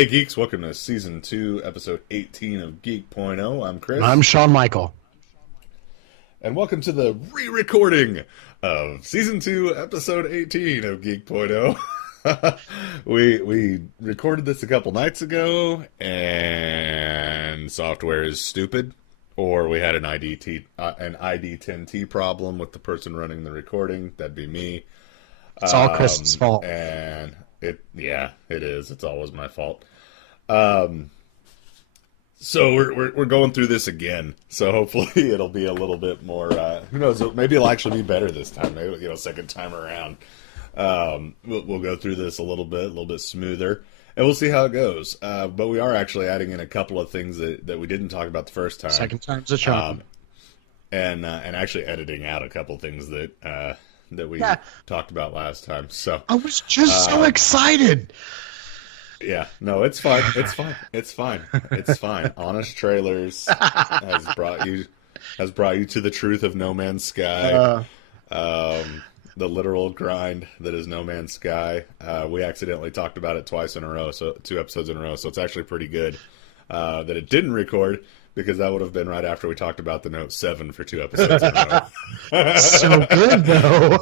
Hey Geeks, welcome to Season 2, Episode 18 of Geek.0. I'm Chris. I'm Shawn Michael. And welcome to the re-recording of Season 2, Episode 18 of Geek.0. We recorded this a couple nights ago, and software is stupid. Or we had an ID10T problem with the person running the recording. That'd be me. It's all Chris's fault. And it is. It's always my fault. So we're going through this again. So hopefully it'll be a little bit more. Who knows? Maybe it'll actually be better this time. Maybe second time around. We'll go through this a little bit smoother, and we'll see how it goes. But we are actually adding in a couple of things that we didn't talk about the first time. Second time's a charm. And actually editing out a couple of things that we talked about last time. So I was just so excited. Yeah, no, it's fine. It's fine. It's fine. It's fine. Honest Trailers has brought you to the truth of No Man's Sky. The literal grind that is No Man's Sky. We accidentally talked about it twice in a row, so 2 episodes in a row. So it's actually pretty good that it didn't record, because that would have been right after we talked about the Note 7 for 2 episodes in a row. So good, though.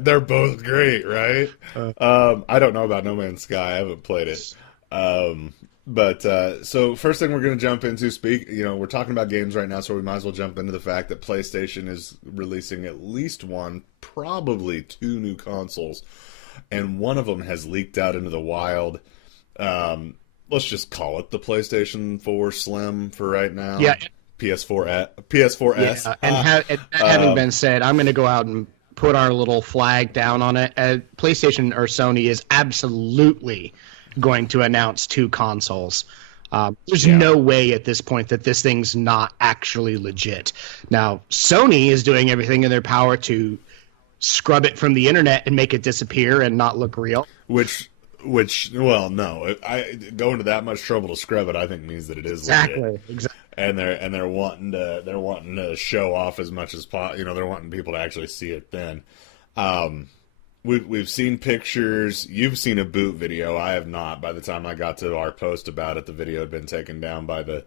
They're both great, right? I don't know about No Man's Sky. I haven't played it. So first thing we're going to jump into, we're talking about games right now, so we might as well jump into the fact that PlayStation is releasing at least one, probably 2 new consoles, and one of them has leaked out into the wild. Let's just call it the PlayStation 4 Slim for right now. Yeah. PS4S. Yeah, and that having been said, I'm going to go out and put our little flag down on it. PlayStation or Sony is absolutely going to announce 2 consoles. There's no way at this point that this thing's not actually legit. Now, Sony is doing everything in their power to scrub it from the internet and make it disappear and not look real. Which, well, no. I going to that much trouble to scrub it, I think means that it is legit. Exactly. And they're wanting to show off as much as possible. They're wanting people to actually see it. Then, we've seen pictures. You've seen a boot video. I have not. By the time I got to our post about it, the video had been taken down by the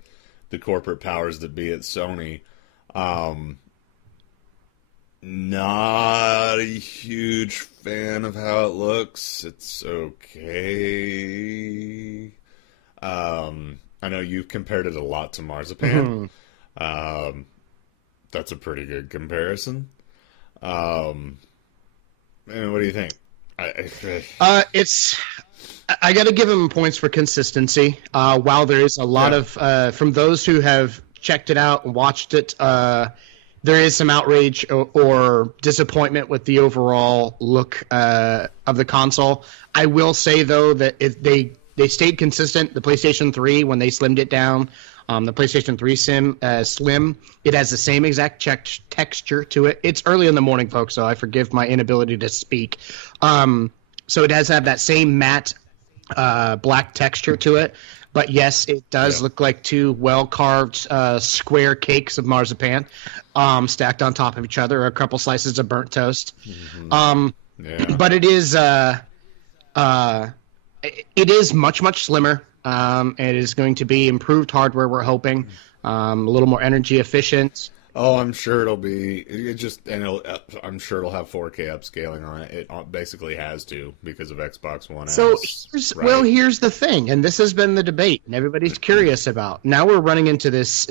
corporate powers that be at Sony. Not a huge fan of how it looks. It's okay. I know you've compared it a lot to Marzipan. That's a pretty good comparison. And what do you think? I got to give them points for consistency. While there is a lot of from those who have checked it out and watched it, there is some outrage or disappointment with the overall look of the console. I will say, though, that if they stayed consistent. The PlayStation 3, when they slimmed it down, the PlayStation 3 Slim, it has the same exact texture to it. It's early in the morning, folks, so I forgive my inability to speak. So it does have that same matte black texture to it. But yes, it does look like 2 well-carved square cakes of marzipan stacked on top of each other, or a couple slices of burnt toast. Mm-hmm. But it is much, much slimmer. It is going to be improved hardware, we're hoping. A little more energy efficient. Oh, I'm sure it'll be. I'm sure it'll have 4K upscaling on it. It basically has to, because of Xbox One S. So here's the thing, and this has been the debate, and everybody's curious about. Now we're running into this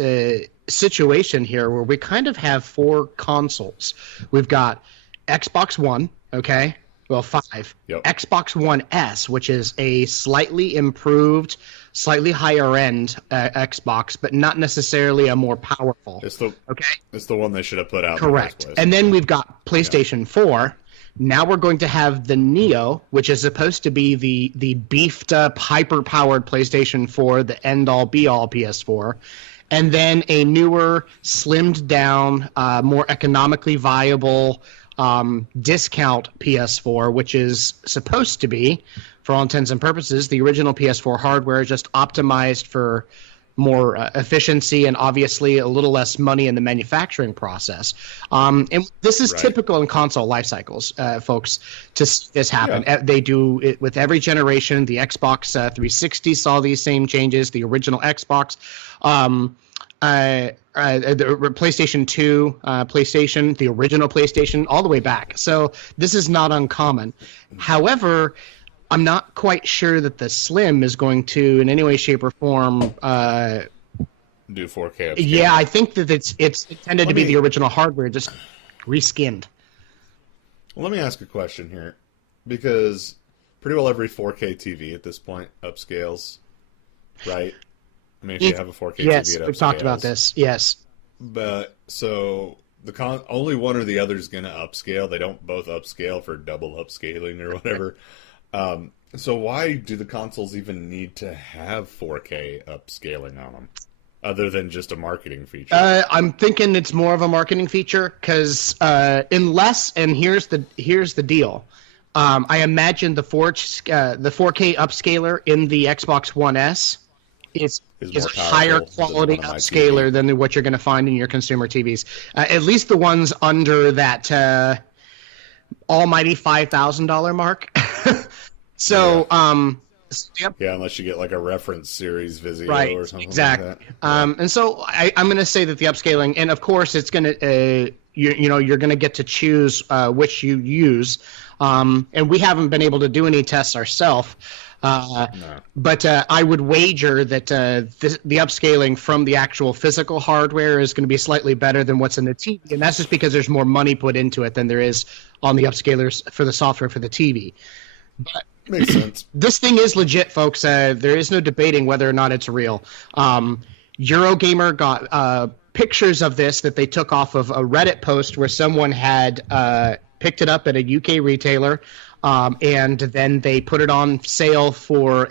situation here where we kind of have 4 consoles. We've got Xbox One, okay. Well, 5. Yep. Xbox One S, which is a slightly improved, slightly higher end Xbox, but not necessarily a more powerful. It's the one they should have put out. Correct. In the first place. And then we've got PlayStation 4. Now we're going to have the Neo, which is supposed to be the beefed up, hyper powered PlayStation 4, the end all be all PS4. And then a newer, slimmed down, more economically viable discount PS4, which is supposed to be, for all intents and purposes, the original PS4 hardware, just optimized for more efficiency and obviously a little less money in the manufacturing process. And this is typical in console life cycles, folks, to see this happen. Yeah. They do it with every generation. The Xbox 360 saw these same changes. The original Xbox, the PlayStation 2, PlayStation, the original PlayStation, all the way back. So this is not uncommon. However, I'm not quite sure that the Slim is going to, in any way, shape, or form, do 4K upscaling. Yeah, I think that it's intended to be the original hardware, just reskinned. Well, let me ask a question here, because pretty well every 4K TV at this point upscales, right? I mean, if you have a 4K TV, it upscales. Yes, we've talked about this. Yes, but so only one or the other is going to upscale. They don't both upscale for double upscaling or whatever. So why do the consoles even need to have 4K upscaling on them, other than just a marketing feature? I'm thinking it's more of a marketing feature because unless, and here's the deal. I imagine the 4K upscaler in the Xbox One S is higher quality upscaler than what you're going to find in your consumer TVs. At least the ones under that almighty $5,000 mark. So, yep. Yeah, unless you get like a reference series Vizio or something exactly. like that. And so I'm going to say that the upscaling, and of course it's going to, you're going to get to choose which you use. And we haven't been able to do any tests ourselves. No. But I would wager that the upscaling from the actual physical hardware is going to be slightly better than what's in the TV. And that's just because there's more money put into it than there is on the upscalers for the software for the TV. But makes sense. This thing is legit, folks. There is no debating whether or not it's real. Eurogamer got pictures of this that they took off of a Reddit post where someone had picked it up at a UK retailer, and then they put it on sale for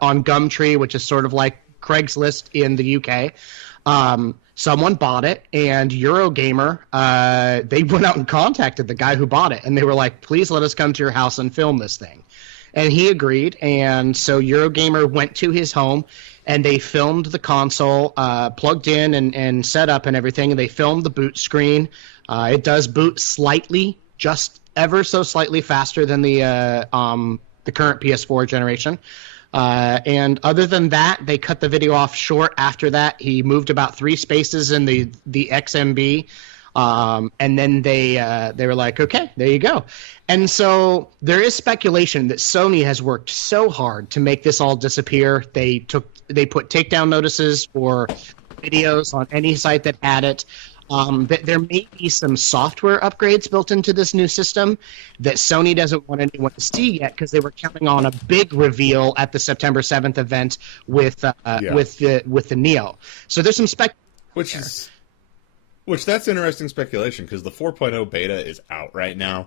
on Gumtree, which is sort of like Craigslist in the UK. Someone bought it, and Eurogamer, they went out and contacted the guy who bought it, and they were like, please let us come to your house and film this thing. And he agreed, and so Eurogamer went to his home, and they filmed the console, plugged in and set up and everything, and they filmed the boot screen. It does boot slightly, just ever so slightly faster than the current PS4 generation. And other than that, they cut the video off short after that. He moved about 3 spaces in the XMB. And then they were like, okay, there you go. And so there is speculation that Sony has worked so hard to make this all disappear. They put takedown notices for videos on any site that had it. That there may be some software upgrades built into this new system that Sony doesn't want anyone to see yet because they were counting on a big reveal at the September 7th event with the Neo. So there's some speculation. Which that's interesting speculation because the 4.0 beta is out right now.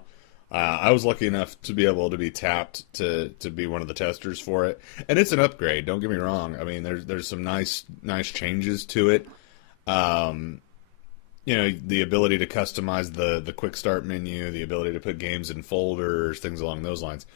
I was lucky enough to be able to be tapped to be one of the testers for it, and it's an upgrade. Don't get me wrong. I mean, there's some nice changes to it. The ability to customize the quick start menu, the ability to put games in folders, things along those lines.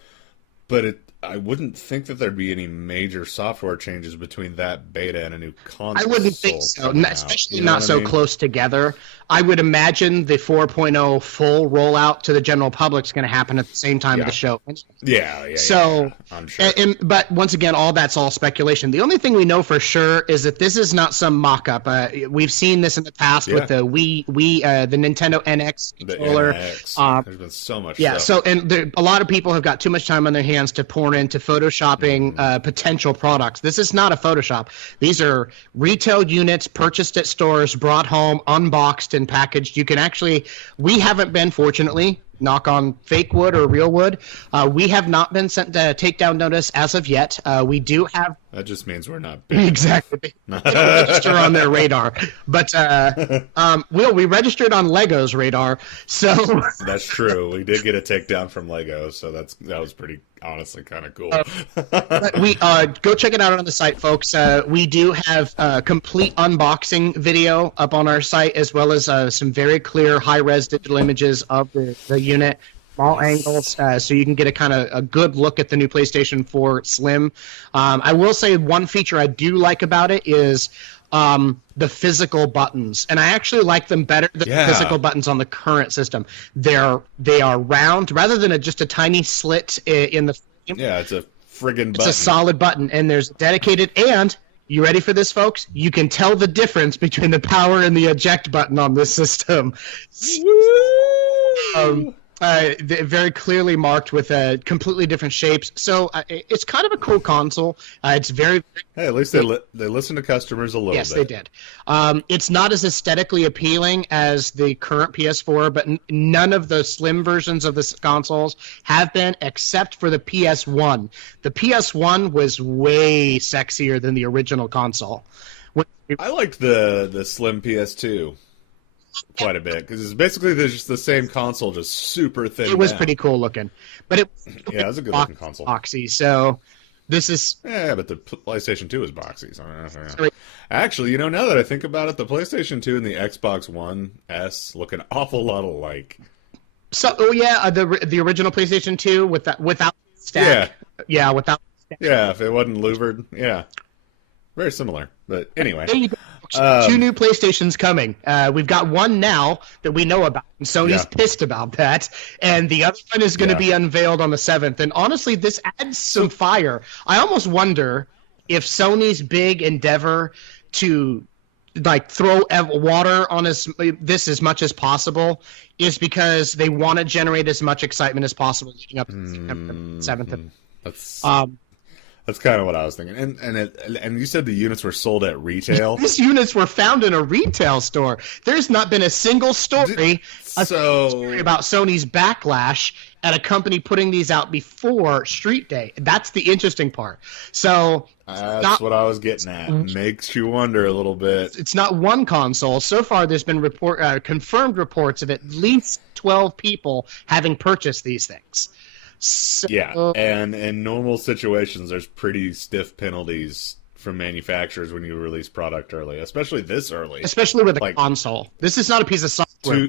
But I wouldn't think that there'd be any major software changes between that beta and a new console. I wouldn't think so, especially not so close together. I would imagine the 4.0 full rollout to the general public is going to happen at the same time of the show. Yeah. So, I'm sure. But once again, that's all speculation. The only thing we know for sure is that this is not some mock-up. We've seen this in the past with the the Nintendo NX controller. There's been so much stuff. So a lot of people have got too much time on their hands to pour into photoshopping potential products. This is not a Photoshop. These are retail units purchased at stores, brought home, unboxed, and packaged. You can actually, we haven't been, fortunately, knock on fake wood or real wood, we have not been sent a takedown notice as of yet. We do have. That just means we're not big. Exactly. They register on their radar. But we registered on Lego's radar. So that's true. We did get a takedown from Lego, so that was pretty honestly kind of cool. But we go check it out on the site, folks. We do have a complete unboxing video up on our site, as well as some very clear high-res digital images of the unit. all angles, so you can get a kind of a good look at the new PlayStation 4 Slim. I will say one feature I do like about it is the physical buttons, and I actually like them better than the physical buttons on the current system. They are round rather than just a tiny slit in the frame. Yeah, it's a friggin' button. It's a solid button, and there's dedicated. And you ready for this, folks? You can tell the difference between the power and the eject button on this system. Very clearly marked with completely different shapes. So it's kind of a cool console. It's very hey, at least they listen to customers a little bit. Yes, they did. It's not as aesthetically appealing as the current PS4, but none of the slim versions of the consoles have been, except for the PS1. The PS1 was way sexier than the original console. I liked the slim PS2 quite a bit because it's basically just the same console, just super thin. It was pretty cool looking, but it was a good looking console. Boxy, so this is but the PlayStation 2 is boxy. So, actually, now that I think about it, the PlayStation 2 and the Xbox One S look an awful lot alike. So, the original PlayStation 2 without stack. Without stack. Yeah, if it wasn't louvered, very similar. But anyway. Two new PlayStations coming. We've got one now that we know about, and Sony's pissed about that. And the other one is going to be unveiled on the 7th. And honestly, this adds some fire. I almost wonder if Sony's big endeavor to throw water on this as much as possible is because they want to generate as much excitement as possible leading up to September 7th. That's kind of what I was thinking. And you said the units were sold at retail? These units were found in a retail store. There's not been a single story about Sony's backlash at a company putting these out before Street Day. That's the interesting part. So that's what I was getting at. Makes you wonder a little bit. It's not one console. So far, there's been confirmed reports of at least 12 people having purchased these things. So, and in normal situations, there's pretty stiff penalties from manufacturers when you release product early, especially this early. Especially with a console. This is not a piece of software. We're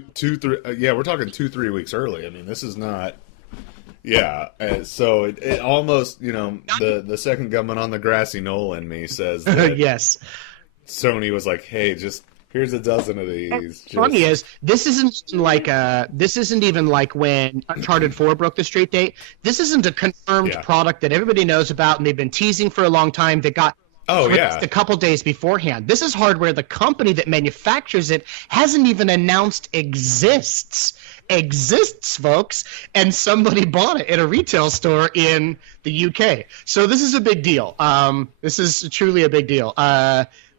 talking 2-3 weeks early. I mean, this is not. So it almost, the second government on the grassy knoll in me says that yes. Sony was like, hey, here's a dozen of these. Funny is, this isn't even like when Uncharted 4 broke the street date. This isn't a confirmed product that everybody knows about and they've been teasing for a long time. They got a couple days beforehand. This is hardware the company that manufactures it hasn't even announced exists, folks, and somebody bought it at a retail store in the UK. So this is a big deal. This is truly a big deal.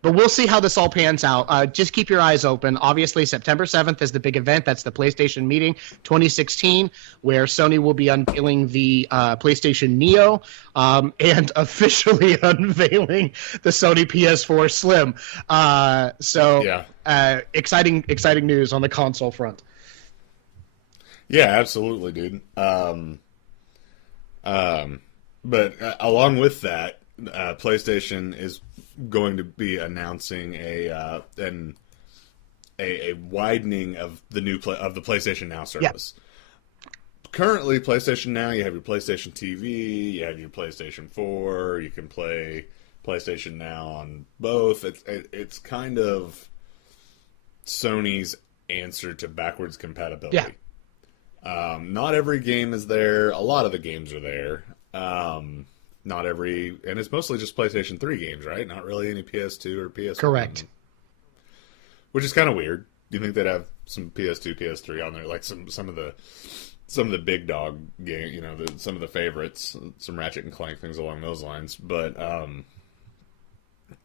But we'll see how this all pans out. Just keep your eyes open. Obviously, September 7th is the big event. That's the PlayStation Meeting 2016, where Sony will be unveiling the PlayStation Neo and officially unveiling the Sony PS4 Slim. Exciting news on the console front. Yeah, absolutely, dude. But along with that, PlayStation is going to be announcing a widening of the PlayStation Now service. Yeah. Currently, PlayStation Now, you have your PlayStation TV, you have your PlayStation 4, you can play PlayStation Now on both. It's kind of Sony's answer to backwards compatibility. Yeah. Not every game is there. A lot of the games are there. Not every, and it's mostly just PlayStation 3 games, right? Not really any PS2 or PS1. Correct. Which is kind of weird. Do you think they'd have some PS2, PS3 on there, like some of the big dog game, some of the favorites, some Ratchet and Clank, things along those lines. But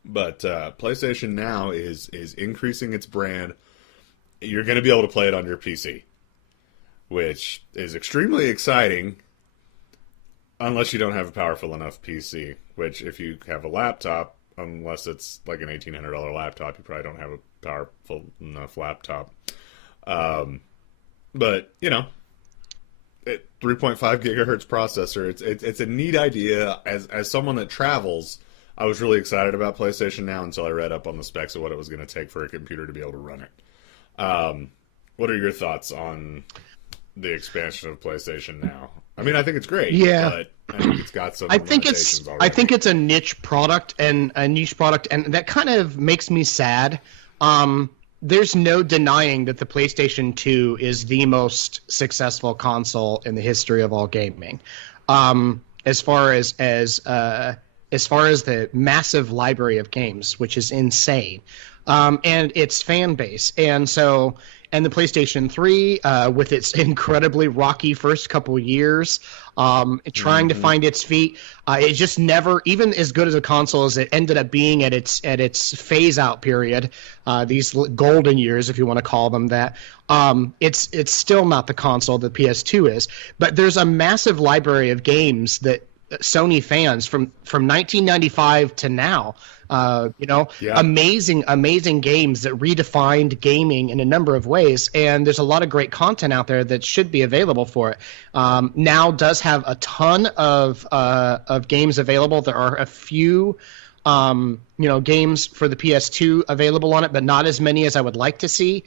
PlayStation Now is increasing its brand. You're going to be able to play it on your PC, which is extremely exciting. Unless you don't have a powerful enough PC, which if you have a laptop, unless it's like an $1,800 laptop, you probably don't have a powerful enough laptop. But 3.5 gigahertz processor, it's a neat idea. As someone that travels, I was really excited about PlayStation Now until I read up on the specs of what it was going to take for a computer to be able to run it. What are your thoughts on the expansion of PlayStation Now. I mean, I think it's great. Yeah. But I think it's got some I think it's limitations already. I think it's a niche product, and that kind of makes me sad. There's no denying that the PlayStation 2 is the most successful console in the history of all gaming. As far as the massive library of games, which is insane, and its fan base, and the PlayStation 3, with its incredibly rocky first couple years, trying to find its feet, it just never, even as good as a console as it ended up being at its phase out period, these golden years, if you want to call them that. It's still not the console that PS2 is, but there's a massive library of games that Sony fans from 1995 to now, amazing games that redefined gaming in a number of ways, and there's a lot of great content out there that should be available for it. Now does have a ton of games available. There are a few games for the PS2 available on it, but not as many as I would like to see.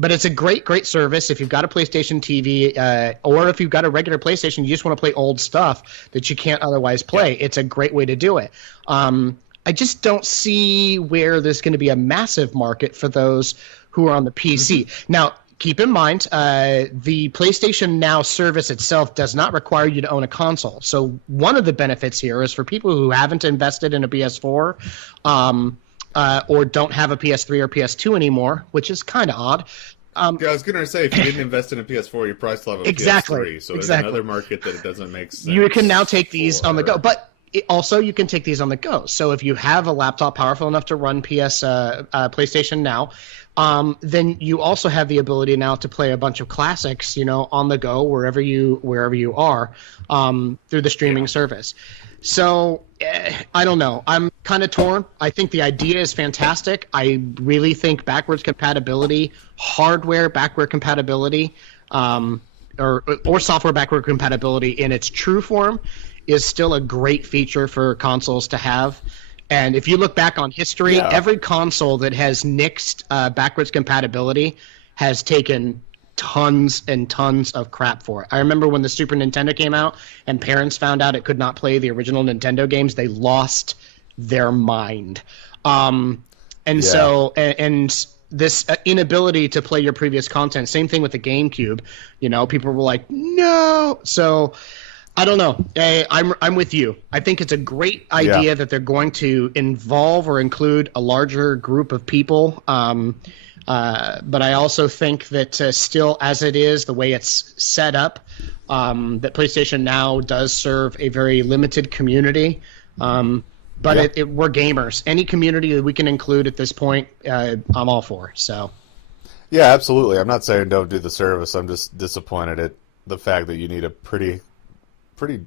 But it's a great service if you've got a PlayStation TV, or if you've got a regular PlayStation, you just want to play old stuff that you can't otherwise play. Yeah. It's a great way to do it. I just don't see where there's going to be a massive market for those who are on the PC. Mm-hmm. Now, keep in mind, the PlayStation Now service itself does not require you to own a console. So one of the benefits here is for people who haven't invested in a PS4, or don't have a PS3 or PS2 anymore, which is kind of odd. I was going to say, if you didn't invest in a PS4, you probably still have a PS3. So there's another market that it doesn't make sense. You can now take these on the go. But also, you can take these on the go. So if you have a laptop powerful enough to run PlayStation Now, then you also have the ability now to play a bunch of classics, on the go wherever you are, through the streaming service. So I don't know. I'm kind of torn. I think the idea is fantastic. I really think hardware backward compatibility, or software backward compatibility in its true form is still a great feature for consoles to have. And if you look back on history, every console that has nixed backwards compatibility has taken tons and tons of crap for it. I remember when the Super Nintendo came out and parents found out it could not play the original Nintendo games, they lost their mind. So this inability to play your previous content, same thing with the GameCube, people were like, no. So I don't know. I'm with you. I think it's a great idea that they're going to involve or include a larger group of people. But I also think that still, as it is, the way it's set up, that PlayStation Now does serve a very limited community. But we're gamers. Any community that we can include at this point, I'm all for. So. Yeah, absolutely. I'm not saying don't do the service. I'm just disappointed at the fact that you need a pretty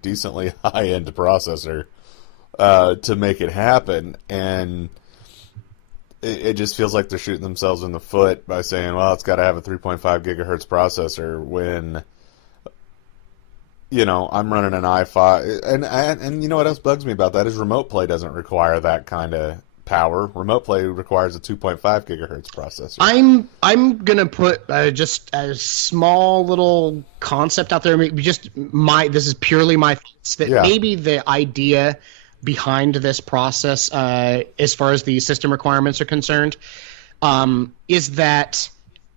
decently high-end processor to make it happen, and it just feels like they're shooting themselves in the foot by saying, well, it's got to have a 3.5 gigahertz processor when, I'm running an i5. And you know what else bugs me about that is Remote Play doesn't require that kind of power. Remote Play requires a 2.5 gigahertz processor. I'm going to put just a small little concept out there. This is purely my thoughts, that maybe the idea behind this process, as far as the system requirements are concerned, is that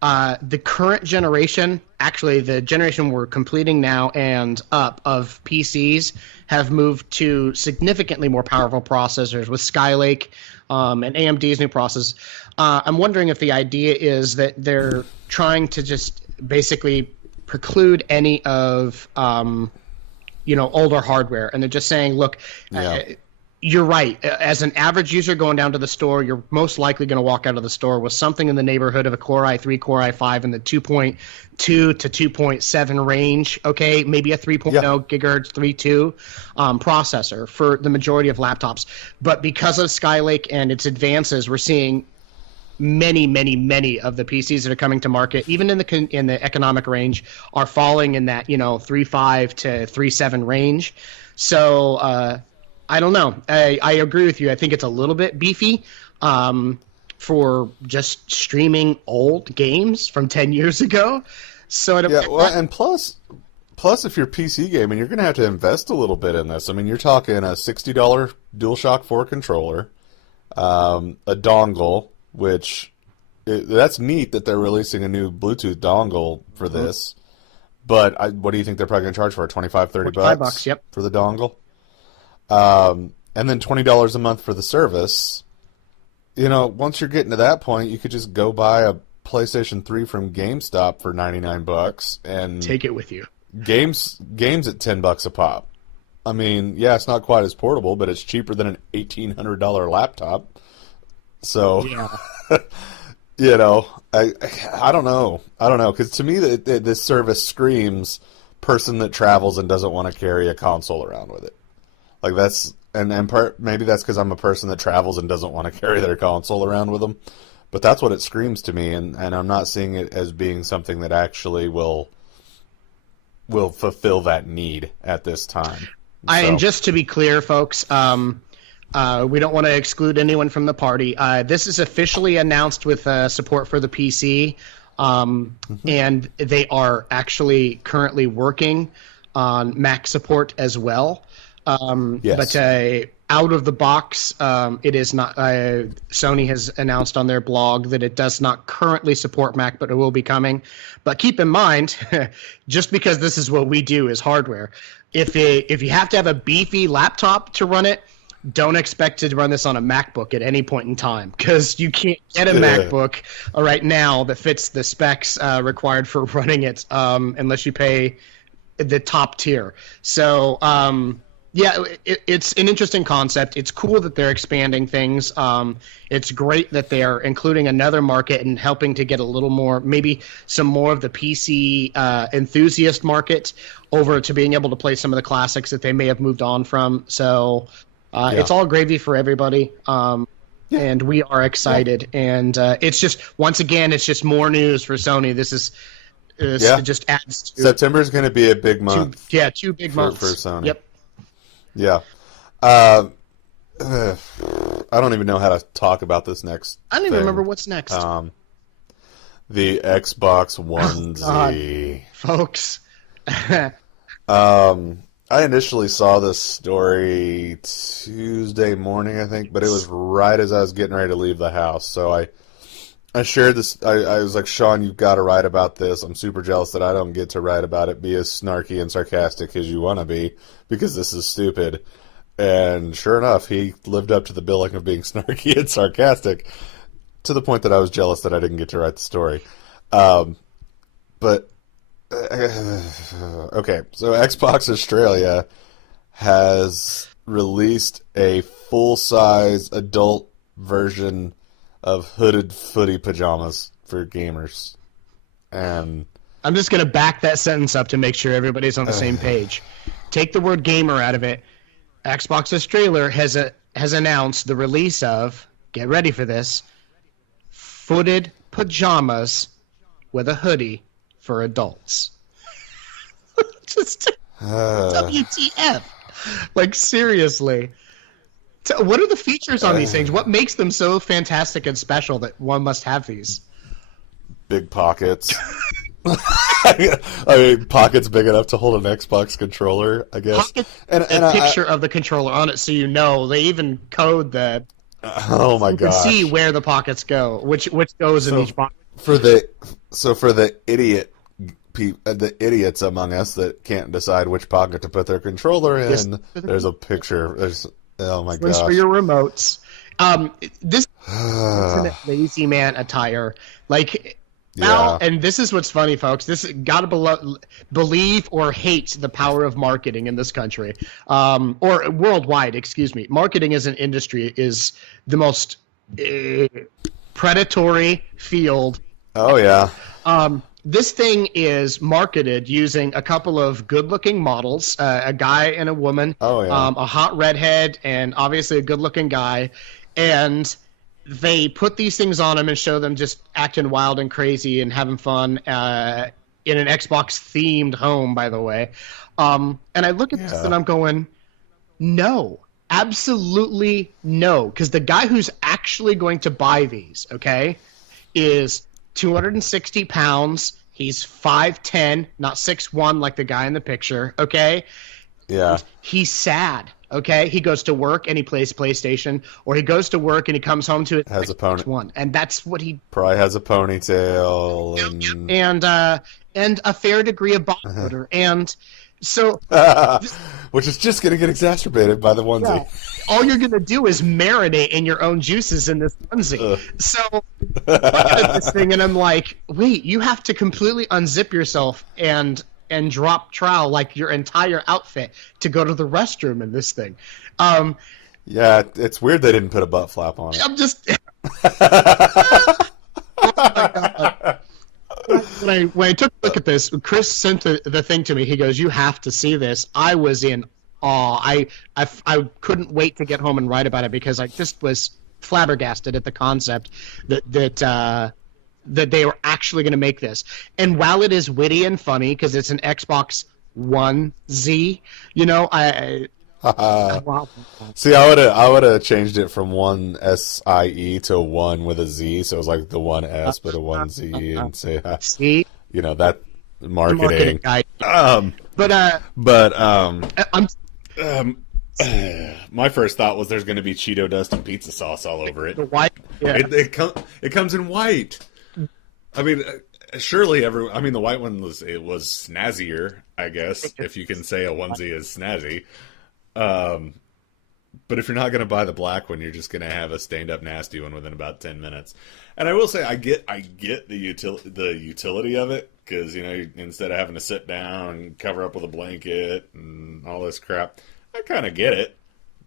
the current generation, actually the generation we're completing now and up of PCs, have moved to significantly more powerful processors with Skylake and AMD's new process. I'm wondering if the idea is that they're trying to just basically preclude any of older hardware, and they're just saying, look, you're right. As an average user going down to the store, you're most likely going to walk out of the store with something in the neighborhood of a Core i3, Core i5 in the 2.2 to 2.7 range. Okay, maybe a 3.0 gigahertz 3.2 processor for the majority of laptops. But because of Skylake and its advances, we're seeing many of the PCs that are coming to market, even in the economic range, are falling in that 3.5 to 3.7 range. So I don't know. I agree with you. I think it's a little bit beefy for just streaming old games from 10 years ago. So yeah, well, and plus, if you're PC gaming, you're going to have to invest a little bit in this. I mean, you're talking a $60 DualShock 4 controller, a dongle, which that's neat that they're releasing a new Bluetooth dongle for this. But what do you think they're probably going to charge for? 25, 30 bucks? $5, yep. For the dongle? And then $20 a month for the service. You know, once you're getting to that point, you could just go buy a PlayStation 3 from GameStop for 99 bucks and take it with you. Games at $10 a pop. I mean, yeah, it's not quite as portable, but it's cheaper than an $1,800 laptop. So, yeah. You know, I don't know. Because to me, this service screams person that travels and doesn't want to carry a console around with it. Like that's maybe that's because I'm a person that travels and doesn't want to carry their console around with them. But that's what it screams to me, and I'm not seeing it as being something that actually will fulfill that need at this time. And just to be clear, folks, we don't want to exclude anyone from the party. This is officially announced with support for the PC, and they are actually currently working on Mac support as well. Yes. But out of the box, it is not. Sony has announced on their blog that it does not currently support Mac, but it will be coming. But keep in mind, just because this is what we do is hardware, if you have to have a beefy laptop to run it, don't expect to run this on a MacBook at any point in time, because you can't get a MacBook right now that fits the specs required for running it unless you pay the top tier. So yeah, it's an interesting concept. It's cool that they're expanding things. It's great that they're including another market and helping to get a little more, maybe some more of the PC enthusiast market over to being able to play some of the classics that they may have moved on from. So it's all gravy for everybody. And we are excited. Yeah. And it's just, once again, it's just more news for Sony. It just adds to September is going to be a big month. Two big months for Sony. Yep. Yeah. I don't even know how to talk about this next I don't even remember what's next. The Xbox Onesie. Folks. I initially saw this story Tuesday morning, I think, but it was right as I was getting ready to leave the house. So I shared this. I was like, Sean, you've got to write about this. I'm super jealous that I don't get to write about it, be as snarky and sarcastic as you want to be, because this is stupid. And sure enough, he lived up to the billing of being snarky and sarcastic, to the point that I was jealous that I didn't get to write the story. But okay, so Xbox Australia has released a full-size adult version of hooded footy pajamas for gamers. And I'm just going to back that sentence up to make sure everybody's on the same page. Take the word gamer out of it. Xbox Australia has announced the release of, get ready for this, footed pajamas with a hoodie for adults. Just WTF. Like, seriously. What are the features on these things? What makes them so fantastic and special that one must have these? Big pockets. I mean, pockets big enough to hold an Xbox controller, I guess. And a picture of the controller on it, so you know. They even code that. Oh my god! You can see where the pockets go, which goes in each pocket. For the idiots among us that can't decide which pocket to put their controller in, there's a picture. Oh my gosh. For your remotes. This is lazy man attire. Like, now, and this is what's funny, folks. This gotta believe or hate the power of marketing in this country, or worldwide. Excuse me. Marketing as an industry is the most predatory field. Oh yeah. This thing is marketed using a couple of good-looking models, a guy and a woman, a hot redhead, and obviously a good-looking guy, and they put these things on them and show them just acting wild and crazy and having fun in an Xbox-themed home, by the way. And I look at this and I'm going, no, absolutely no, because the guy who's actually going to buy these, okay, is 260 pounds. He's 5'10", not 6'1", like the guy in the picture. Okay. Yeah. He's sad. Okay. He goes to work and he plays PlayStation, or he goes to work and he comes home to it. Has a pony. One, and that's what he probably has a ponytail and a fair degree of body odor, and so which is just going to get exacerbated by the onesie. Yeah, all you're going to do is marinate in your own juices in this onesie. So I look at this thing and I'm like, wait, you have to completely unzip yourself and drop trowel, like your entire outfit, to go to the restroom in this thing. Yeah, it's weird they didn't put a butt flap on it. I'm just oh my God. When I took a look at this, Chris sent the thing to me. He goes, "You have to see this." I was in awe. I couldn't wait to get home and write about it, because I just was flabbergasted at the concept that they were actually going to make this. And while it is witty and funny because it's an Xbox One Z, you know, wow. See, I would have changed it from one SIE to one with a Z, so it was like the one S but a one Z, and say, see, you know, that marketing. My first thought was there's going to be Cheeto dust and pizza sauce all over it. The white, yeah. It comes in white. I mean, surely the white one was snazzier, I guess, if you can say a onesie is snazzy. But if you're not going to buy the black one, you're just going to have a stained up nasty one within about 10 minutes. And I will say, I get the utility of it, because, you know, instead of having to sit down and cover up with a blanket and all this crap, I kind of get it.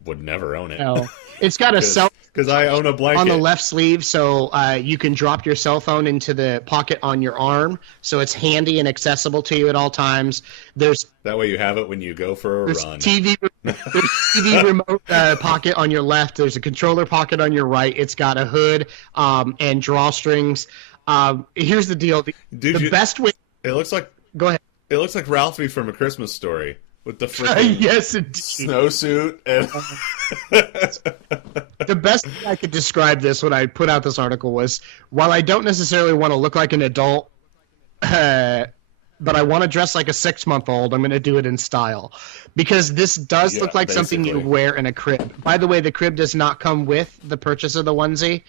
Would never own it. No. It's got a cell because I own a blanket on the left sleeve, so you can drop your cell phone into the pocket on your arm, so it's handy and accessible to you at all times. That way you have it when you go for a run. There's TV remote pocket on your left. There's a controller pocket on your right. It's got a hood and drawstrings. Here's the deal. Best way. It looks like. Go ahead. It looks like Ralphie from A Christmas Story. With the freaking yes, snowsuit. And the best way I could describe this when I put out this article was, while I don't necessarily want to look like an adult, but I want to dress like a 6-month-old, I'm going to do it in style. Because this does look like something you wear in a crib. By the way, the crib does not come with the purchase of the onesie.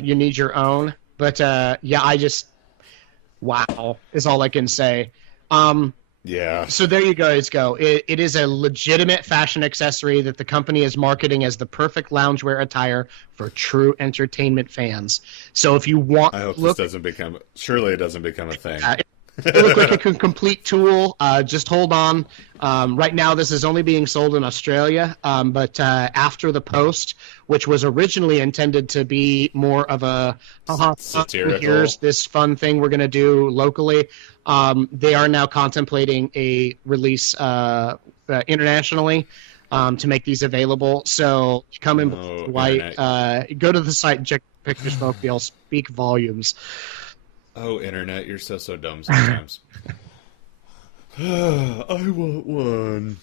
You need your own. But, wow, is all I can say. Yeah. So there you guys go. It is a legitimate fashion accessory that the company is marketing as the perfect loungewear attire for true entertainment fans. So if you want, I hope this doesn't become. Surely it doesn't become a thing. It looks like a complete tool. Just hold on. Right now, this is only being sold in Australia, but after the post, which was originally intended to be more of a satirical, here's this fun thing we're going to do locally, they are now contemplating a release internationally to make these available. So come in white. Go to the site and check pictures. They'll speak volumes. Oh, internet, you're so dumb sometimes. I want one.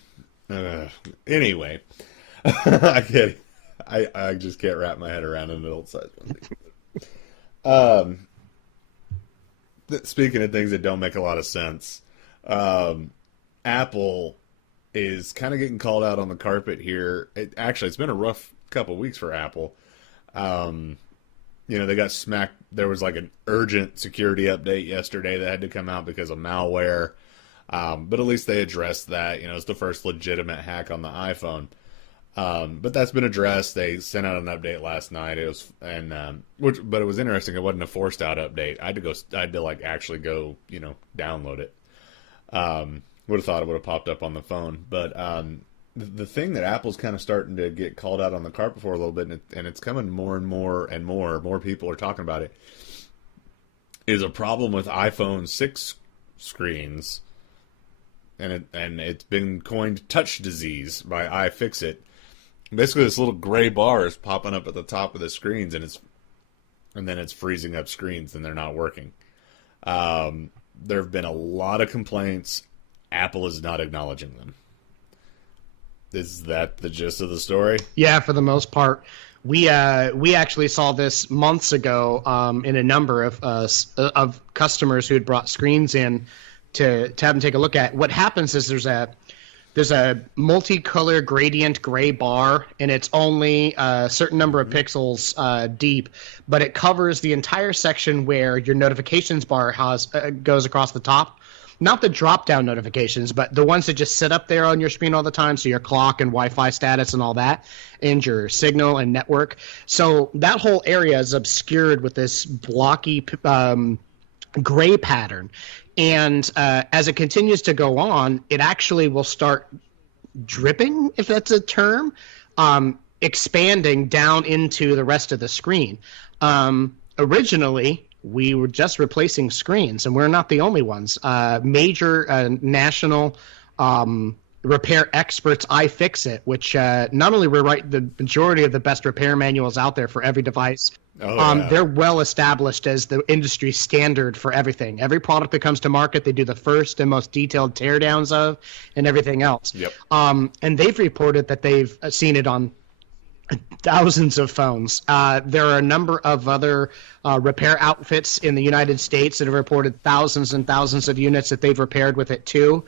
Anyway, I get it. I just can't wrap my head around an adult size one. Speaking of things that don't make a lot of sense, Apple is kind of getting called out on the carpet here. It's been a rough couple weeks for Apple. You know, they got smacked. There was like an urgent security update yesterday that had to come out because of malware. But at least they addressed that. You know, it's the first legitimate hack on the iPhone. But that's been addressed. They sent out an update last night. It was, but it was interesting. It wasn't a forced out update. I had to like actually go, you know, download it. Would have thought it would have popped up on the phone. But, the thing that Apple's kind of starting to get called out on the carpet for a little bit, and it's coming more and more and more people are talking about it, is a problem with iPhone 6 screens, and it's been coined touch disease by iFixit. Basically, this little gray bar is popping up at the top of the screens, and then it's freezing up screens, and they're not working. There have been a lot of complaints. Apple is not acknowledging them. Is that the gist of the story? Yeah, for the most part. We actually saw this months ago in a number of customers who had brought screens in to have them take a look at. What happens is there's a multicolor gradient gray bar, and it's only a certain number of pixels deep, but it covers the entire section where your notifications bar goes across the top. Not the drop-down notifications, but the ones that just sit up there on your screen all the time, so your clock and Wi-Fi status and all that, and your signal and network. So that whole area is obscured with this blocky gray pattern. And as it continues to go on, it actually will start dripping, if that's a term, expanding down into the rest of the screen. Originally, we were just replacing screens, and we're not the only ones. Major national repair experts, iFixit, which not only rewrite the majority of the best repair manuals out there for every device, they're well established as the industry standard for everything. Every product that comes to market, they do the first and most detailed teardowns of, and everything else. Yep. And they've reported that they've seen it on thousands of phones. There are a number of other repair outfits in the United States that have reported thousands and thousands of units that they've repaired with it too.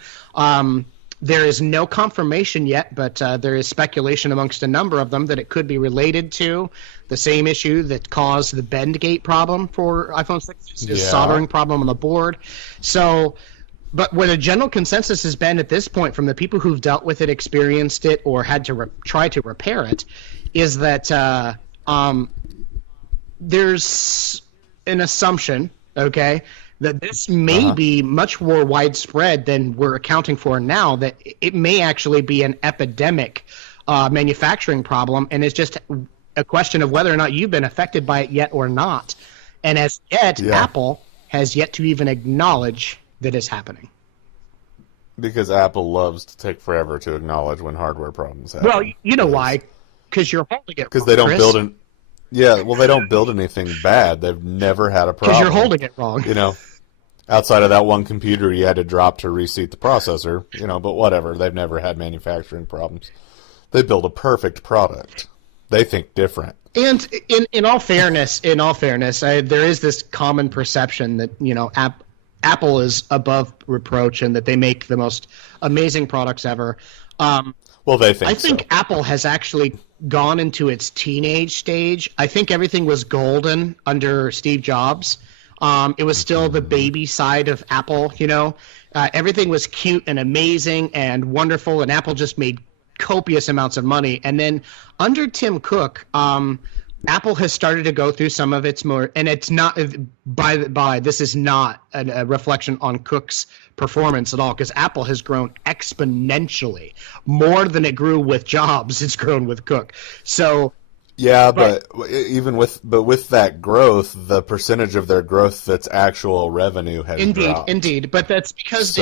There is no confirmation yet, but there is speculation amongst a number of them that it could be related to the same issue that caused the bend gate problem for iPhone 6, is soldering problem on the board. So, but what a general consensus has been at this point from the people who've dealt with it, experienced it, or had to try to repair it, is that there's an assumption, okay, that this may be much more widespread than we're accounting for now, that it may actually be an epidemic manufacturing problem, and it's just a question of whether or not you've been affected by it yet or not. And as yet, Apple has yet to even acknowledge that it's happening. Because Apple loves to take forever to acknowledge when hardware problems happen. Well, you know why? Because you're holding it. Because they don't build an. Yeah, well, they don't build anything bad. They've never had a problem. Because you're holding it wrong. You know, outside of that one computer you had to drop to reseat the processor. You know, but whatever. They've never had manufacturing problems. They build a perfect product. They think different. And in all fairness, there is this common perception that, you know, Apple is above reproach and that they make the most amazing products ever. Well, they think I think so. Apple has actually gone into its teenage stage. I think everything was golden under Steve Jobs. It was still the baby side of Apple, you know. Everything was cute and amazing and wonderful, and Apple just made copious amounts of money. And then under Tim Cook, Apple has started to go through some of its more, and it's not this is not a reflection on Cook's performance at all, because Apple has grown exponentially more than it grew with Jobs. It's grown with Cook. So yeah, but even with that growth, the percentage of their growth that's actual revenue has dropped. Indeed, but that's because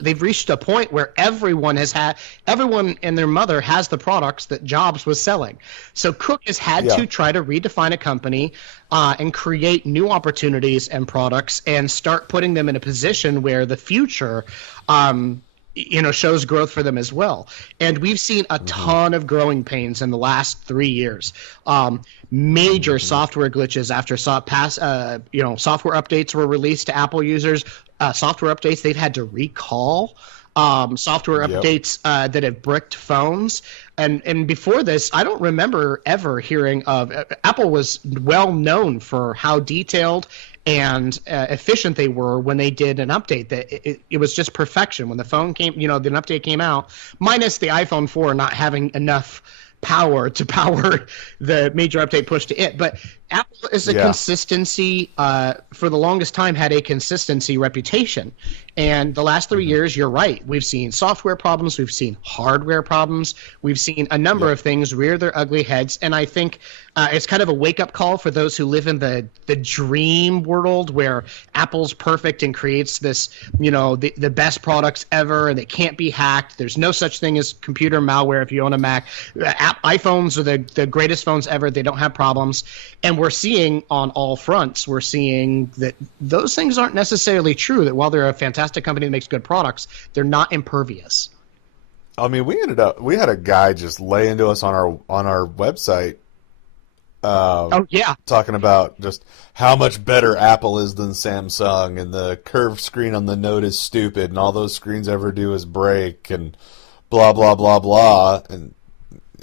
they've reached a point where everyone and their mother has the products that Jobs was selling. So Cook has had to try to redefine a company and create new opportunities and products and start putting them in a position where the future shows growth for them as well. And we've seen a ton of growing pains in the last 3 years. Major software glitches after software updates were released to Apple users. Software updates they've had to recall. Software updates that have bricked phones. And before this, I don't remember ever hearing of Apple was well known for how detailed and efficient they were when they did an update. That it was just perfection. When the phone came, the update came out, minus the iPhone 4 not having enough power to power the major update push to it. But Apple is a consistency, for the longest time had a consistency reputation. And the last 3 years, you're right. We've seen software problems. We've seen hardware problems. We've seen a number of things rear their ugly heads. And I think it's kind of a wake-up call for those who live in the dream world where Apple's perfect and creates this, the best products ever, and they can't be hacked. There's no such thing as computer malware if you own a Mac. iPhones are the greatest phones ever. They don't have problems. And we're seeing on all fronts, we're seeing that those things aren't necessarily true, that while they're a fantastic company that makes good products, they're not impervious. I mean, we had a guy just lay into us on our website Oh yeah, talking about just how much better Apple is than Samsung, and the curved screen on the Note is stupid, and all those screens ever do is break, and blah blah blah blah. And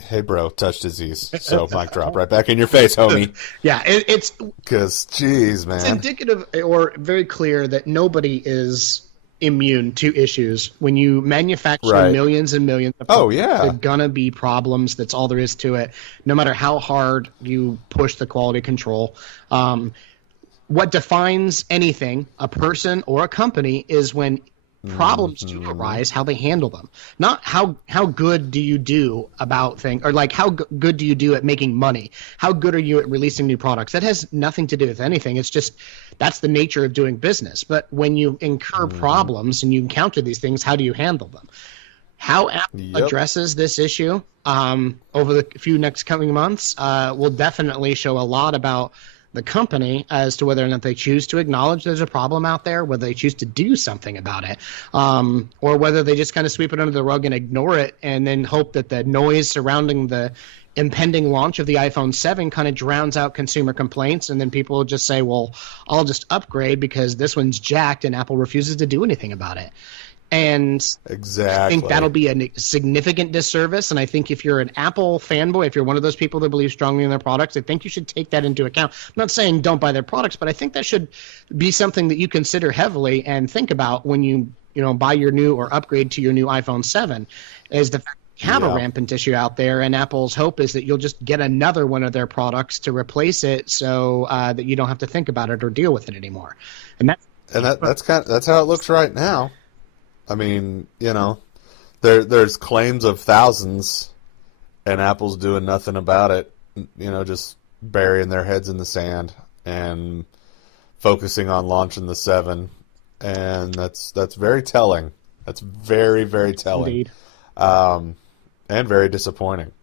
hey, bro, touch disease. So mic drop right back in your face, homie. Yeah, it's because, geez, man, it's indicative or very clear that nobody is immune to issues. When you manufacture millions and millions of products, there are gonna be problems. That's all there is to it. No matter how hard you push the quality control. What defines anything, a person or a company, is when problems do arise, how they handle them. Not how good do you do about things, or like how good do you do at making money. How good are you at releasing new products? That has nothing to do with anything. It's just that's the nature of doing business. But when you incur problems and you encounter these things, how do you handle them? How Apple addresses this issue over the few next coming months will definitely show a lot about the company as to whether or not they choose to acknowledge there's a problem out there, whether they choose to do something about it, or whether they just kind of sweep it under the rug and ignore it and then hope that the noise surrounding the impending launch of the iPhone 7 kind of drowns out consumer complaints, and then people will just say, well, I'll just upgrade because this one's jacked and Apple refuses to do anything about it. And exactly. I think that'll be a significant disservice. And I think if you're an Apple fanboy, if you're one of those people that believe strongly in their products, I think you should take that into account. I'm not saying don't buy their products, but I think that should be something that you consider heavily and think about when you buy your new or upgrade to your new iPhone 7, is the fact that you have a rampant issue out there, and Apple's hope is that you'll just get another one of their products to replace it so that you don't have to think about it or deal with it anymore. That's how it looks right now. I mean, there's claims of thousands, and Apple's doing nothing about it. Just burying their heads in the sand and focusing on launching the 7, and that's very telling. That's very, very telling, and very disappointing.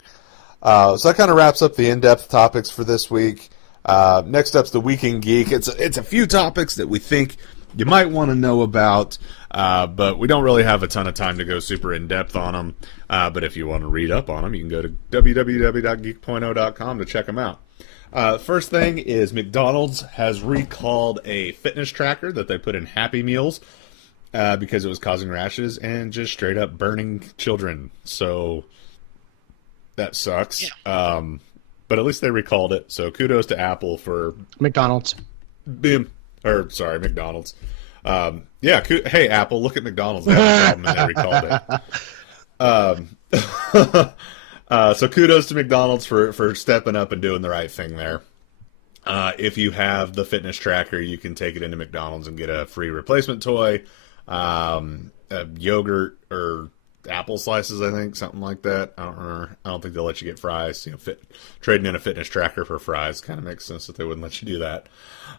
So that kind of wraps up the in-depth topics for this week. Next up's the Week in Geek. It's a few topics that we think you might want to know about, but we don't really have a ton of time to go super in-depth on them. But if you want to read up on them, you can go to www.geek.0.com to check them out. First thing is McDonald's has recalled a fitness tracker that they put in Happy Meals because it was causing rashes and just straight up burning children. So that sucks. Yeah. But at least they recalled it. So kudos to Apple for McDonald's. McDonald's. Hey, Apple, look at McDonald's. They have a problem and they recalled it. So kudos to McDonald's for stepping up and doing the right thing there. If you have the fitness tracker, you can take it into McDonald's and get a free replacement toy, yogurt or apple slices, I think, something like that. I don't remember. I don't think they'll let you get fries. Trading in a fitness tracker for fries kind of makes sense that they wouldn't let you do that.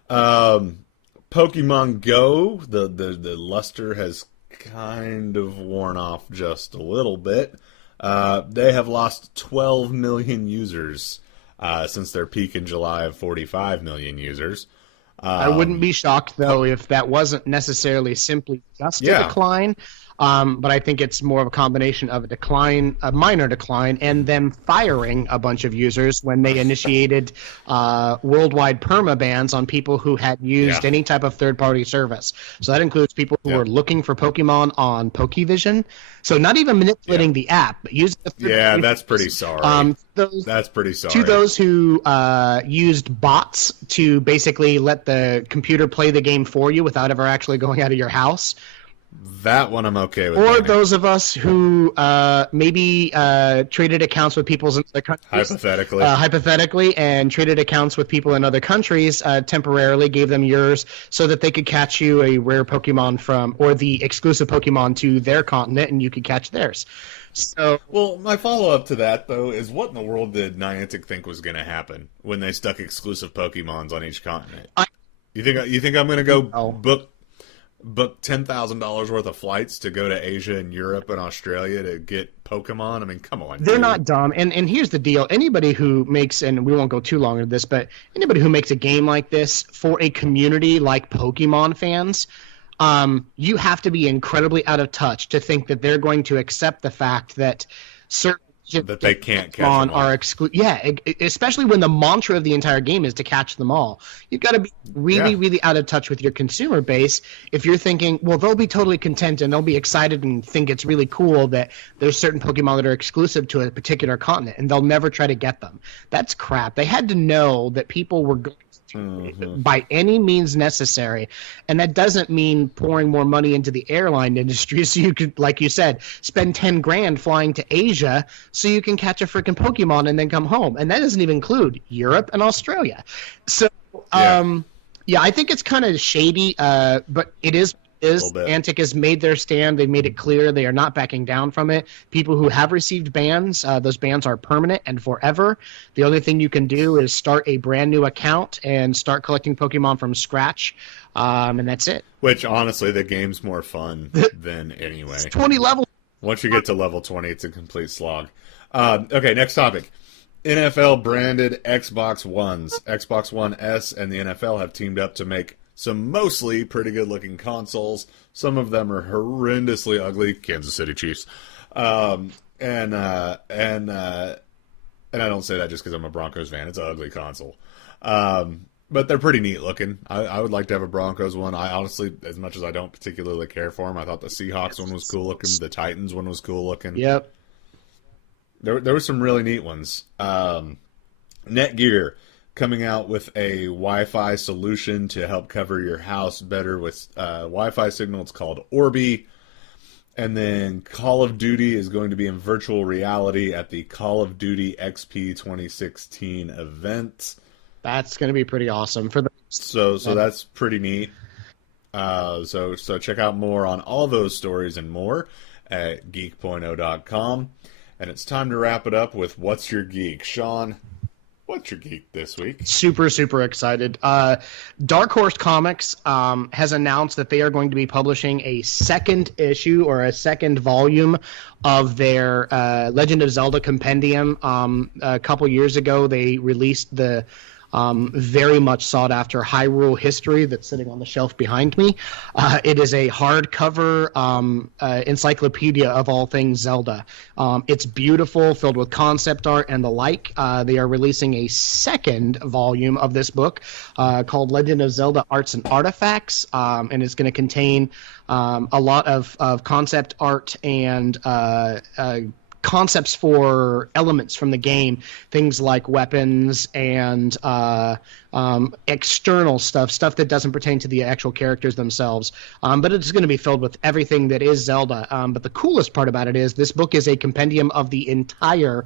Pokemon Go, the luster has kind of worn off just a little bit. They have lost 12 million users since their peak in July of 45 million users. I wouldn't be shocked, though, if that wasn't necessarily simply just a decline. But I think it's more of a combination of a minor decline, and them firing a bunch of users when they initiated worldwide perma-bans on people who had used any type of third-party service. So that includes people who were looking for Pokemon on Pokevision. So not even manipulating the app, but using the third-party that's pretty sorry. That's pretty sorry. To those who used bots to basically let the computer play the game for you without ever actually going out of your house. That one I'm okay with. Or those of us who maybe traded accounts with people in other countries. Hypothetically, and traded accounts with people in other countries temporarily, gave them yours so that they could catch you a rare Pokemon or the exclusive Pokemon to their continent, and you could catch theirs. So, well, my follow-up to that, though, is what in the world did Niantic think was going to happen when they stuck exclusive Pokemons on each continent? You think I'm going to go book $10,000 worth of flights to go to Asia and Europe and Australia to get Pokemon? I mean, come on. They're not dumb. And here's the deal. Anybody who makes, and we won't go too long into this, but anybody who makes a game like this for a community like Pokemon fans, you have to be incredibly out of touch to think that they're going to accept the fact that certain that they can't catch on them all. are especially when the mantra of the entire game is to catch them all. You've got to be really out of touch with your consumer base if you're thinking, well, they'll be totally content and they'll be excited and think it's really cool that there's certain Pokemon that are exclusive to a particular continent and they'll never try to get them. That's crap. They had to know that people were going by any means necessary, and that doesn't mean pouring more money into the airline industry so you could, like you said, spend 10 grand flying to Asia so you can catch a freaking Pokemon and then come home, and that doesn't even include Europe and Australia. So I think it's kind of shady, but it is. Niantic has made their stand. They've made it clear they are not backing down from it. People who have received bans, those bans are permanent and forever. The only thing you can do is start a brand new account and start collecting Pokemon from scratch, and that's it. Which, honestly, the game's more fun than anyway. It's 20 levels. Once you get to level 20, it's a complete slog. Okay, next topic. NFL branded Xbox Ones. Xbox One S and the NFL have teamed up to make some mostly pretty good-looking consoles. Some of them are horrendously ugly. Kansas City Chiefs. And I don't say that just because I'm a Broncos fan. It's an ugly console. But they're pretty neat looking. I would like to have a Broncos one. I honestly, as much as I don't particularly care for them, I thought the Seahawks one was cool looking. The Titans one was cool looking. Yep. There were some really neat ones. Netgear coming out with a Wi-Fi solution to help cover your house better with Wi-Fi signal. It's called Orbi. And then Call of Duty is going to be in virtual reality at the Call of Duty XP 2016 event. That's going to be pretty awesome. So that's pretty neat. So check out more on all those stories and more at Geek.0.com. And it's time to wrap it up with What's Your Geek? Sean, what's your geek this week? Super, super excited. Dark Horse Comics has announced that they are going to be publishing a second issue or a second volume of their Legend of Zelda compendium. A couple years ago, they released the very much sought after Hyrule History that's sitting on the shelf behind me. It is a hardcover encyclopedia of all things Zelda. It's beautiful, filled with concept art and the like. They are releasing a second volume of this book called Legend of Zelda Arts and Artifacts, and it's going to contain a lot of concept art and concepts for elements from the game, things like weapons and external stuff that doesn't pertain to the actual characters themselves. But it's going to be filled with everything that is Zelda. But the coolest part about it is this book is a compendium of the entire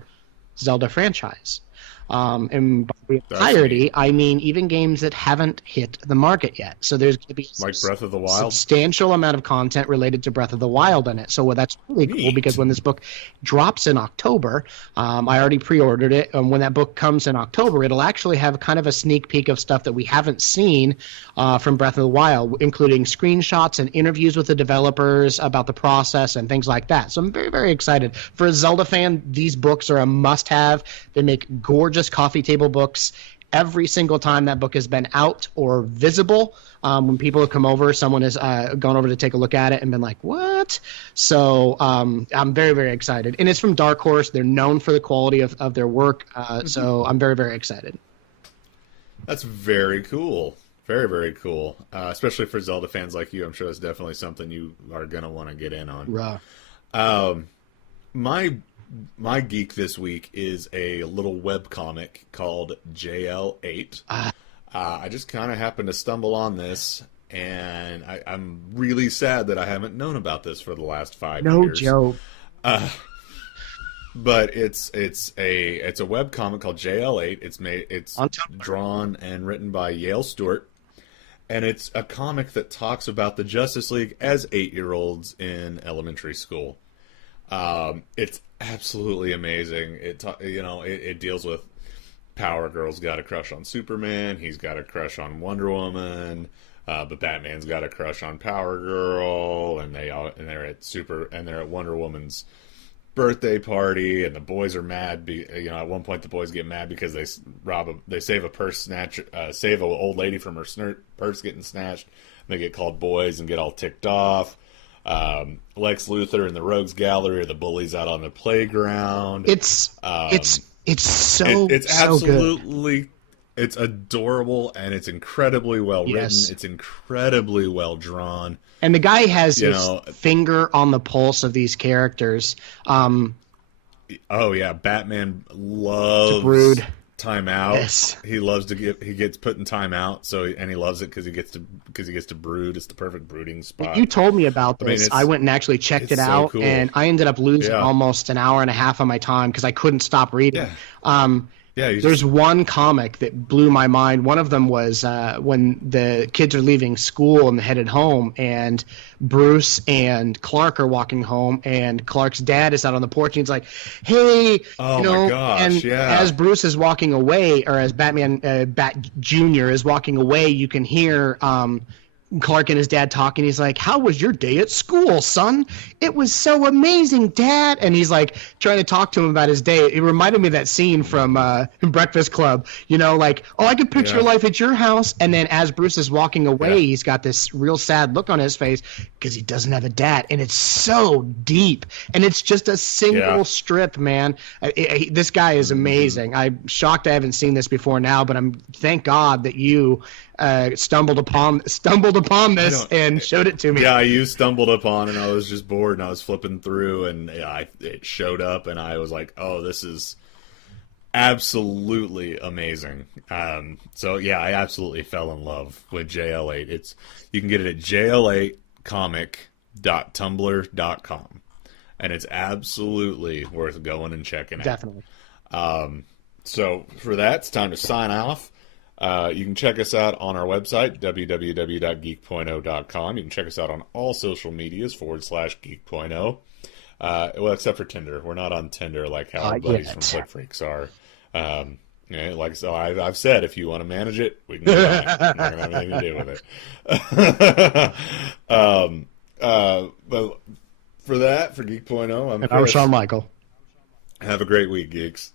Zelda franchise. And by the entirety, I mean even games that haven't hit the market yet. So there's going to be like Breath of the Wild, substantial amount of content related to Breath of the Wild in it. So that's really cool because when this book drops in October, I already pre-ordered it. And when that book comes in October, it'll actually have kind of a sneak peek of stuff that we haven't seen from Breath of the Wild, including screenshots and interviews with the developers about the process and things like that. So I'm very, very excited. For a Zelda fan, these books are a must-have. They make gorgeous coffee table books. Every single time that book has been out or visible, when people have come over, someone has gone over to take a look at it and been like, what? So I'm very, very excited. And it's from Dark Horse. They're known for the quality of their work. So I'm very, very excited. That's very cool. Very, very cool. Especially for Zelda fans like you. I'm sure that's definitely something you are going to want to get in on. My geek this week is a little webcomic called JL8. I just kind of happened to stumble on this, and I'm really sad that I haven't known about this for the last 5 years. No joke. But it's a webcomic called JL8. It's drawn and written by Yale Stewart, and it's a comic that talks about the Justice League as 8-year-olds in elementary school. It's absolutely amazing. It deals with Power Girl's got a crush on Superman. He's got a crush on Wonder Woman. But Batman's got a crush on Power Girl, and they're at Wonder Woman's birthday party, and the boys are mad. At one point the boys get mad because they save a purse snatch, save an old lady from her purse getting snatched. And they get called boys and get all ticked off. Lex Luthor and the Rogues Gallery are the bullies out on the playground. It's so it's so absolutely good. It's adorable, and it's incredibly well written. Yes. It's incredibly well drawn. And the guy has his finger on the pulse of these characters. Oh yeah, Batman loves Brood. time out. Yes. He gets put in time out, and he loves it because he gets to brood. It's the perfect brooding spot. You told me about this. I went and actually checked it out, so cool. and I ended up losing almost an hour and a half of my time because I couldn't stop reading. There's one comic that blew my mind. One of them was when the kids are leaving school and headed home, and Bruce and Clark are walking home, and Clark's dad is out on the porch, and he's like, "Hey, my gosh, as Bruce is walking away, or as Bat Jr. is walking away, you can hear Clark and his dad talking. He's like, "How was your day at school, son? It was so amazing, Dad." And he's like trying to talk to him about his day. It reminded me of that scene from Breakfast Club. Like, "Oh, I could picture life at your house." And then as Bruce is walking away, he's got this real sad look on his face because he doesn't have a dad. And it's so deep. And it's just a single strip, man. This guy is amazing. I'm shocked I haven't seen this before now, but thank God that you stumbled upon this and showed it to me. Yeah, you stumbled upon, and I was just bored, and I was flipping through, and it showed up, and I was like, "Oh, this is absolutely amazing." So yeah, I absolutely fell in love with JL8. You can get it at jl8comic.tumblr.com, and it's absolutely worth going and checking out. Definitely. So for that, it's time to sign off. You can check us out on our website, www.geek.0.com. You can check us out on all social medias /Geek.0. Well, except for Tinder. We're not on Tinder like how our buddies from Flick Freaks are. I've said, if you want to manage it, we can do it. I'm not going to have anything to do with it. But for Geek.0, I'm Chris. Sean Michael. Have a great week, Geeks.